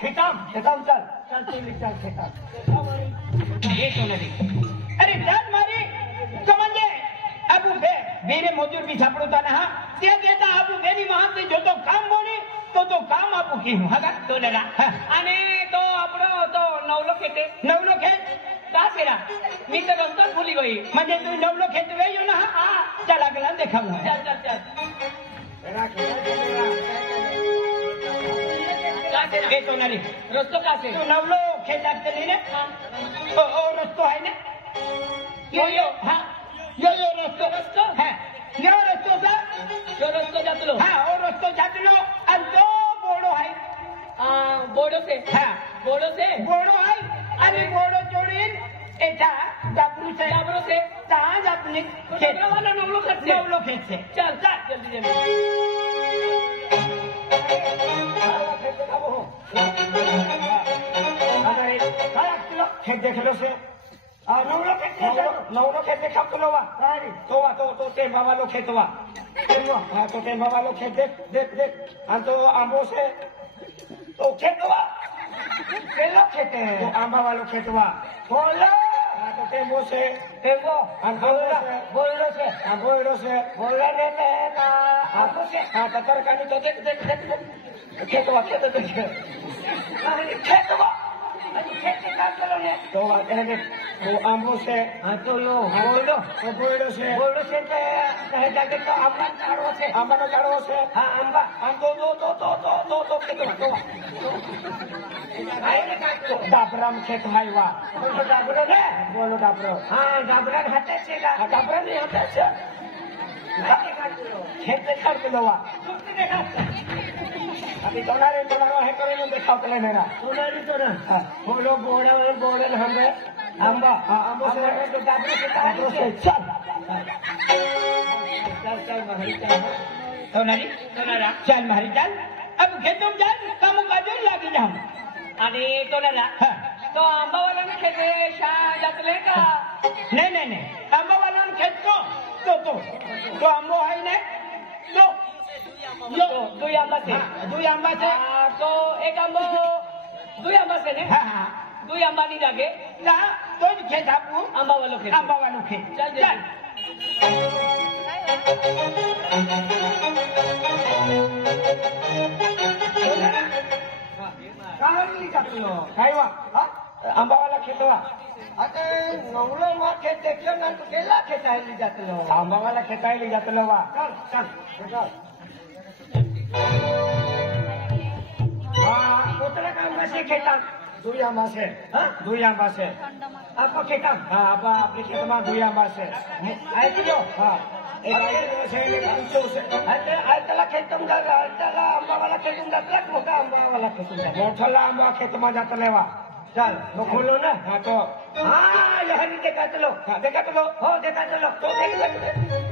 खेताम खेताम चल चल चल खेताम ये तो नहीं अरे जान मारी तो म्हणजे आबू बे बेरे मजूर भी सापडता ना ते देता आबू बेनी महान जो तो काम बोली तो काम आपू की हागा तो लगा आणि तो आपलो तो नवलो खेत का सेरा मी तर रस्ता भूली गई म्हणजे तू नवलो खेत वेयो ना चल अगला देखाऊ चल चल चल ये तो नरी रस्तो का से तू नवलो खेत लागते ने ओ रस्तो आहे ने यो हां यो रस्तो हां यो रस्तो जातलो हां ओ रस्तो जातलो आणि तो बोडो आहे बोडो आहे आणि बोडो जोडीन एटा दाबरू से कहां जातनी खेतवाला नवलो खेत से चल जल्दी अरे काय किलो खेत देखलो से नवलो खेत देखा तुलोवा तो ते बाबालो खेतवा हां तो ते बाबालो खेत देख आणि तो आंबो से तो खेतवा केलो खेत है आंबा वालो खेतवा बोलो तो टेंगो से बोलो से बोला रहते हैं ना आपको से हाँ कतर का नहीं तो देख खेतवा खेत काम करो ने तो कहेंगे वो आंबो से हाँ तो लो बोलो से कहे जाके तो आंबा चाड़ो से हाँ आंबा हम तो खेतवा डाबराम खेत है वा डाबरो ने बोलो डाबरो हाँ डाबरा हाथे से डाबरा नहीं हाथे से खेत देखा लो वा अभी दोनारे है करे नो देखा तले मेरा दोनारी तो ना बोलो बोड़े हमें आंबा आंबो से तो डाबरो से चल महरी चल दोनारा चल महरी चल अब खेतों जा काम काजो लागी जा आणि तो ना तो आंबा वाला खेत जातले का नहीं आंबा वाला खेत तो आंबो है ने तो दुई आंबा से तो एक आंबो दुई आंबा से ने हाँ दुई आंबा नहीं लागे ना तो खेत आपू आंबा वालो खेत चल कहानी जातलो काय वा आंबा वाला खेतवा आता नवलो वा खेत देखलो ना तो केला खेतायली जातलो आंबा वाला खेतायली जातलो वा चल उतरा काम से खेता दुई आंबा से आपको खेता हाँ आपा आपके खेत में दुई आंबा से आए किलो हाँ एक आए से पूछो से आए तला खेतम जा तला आंबा वाला खेतम जा तला मोटा आंबा वाला खेतम जा मोठला आंबा खेत में जात लेवा चल तो खोलो ना हाँ तो हाँ यह देखा चलो हो देखा चलो तो देख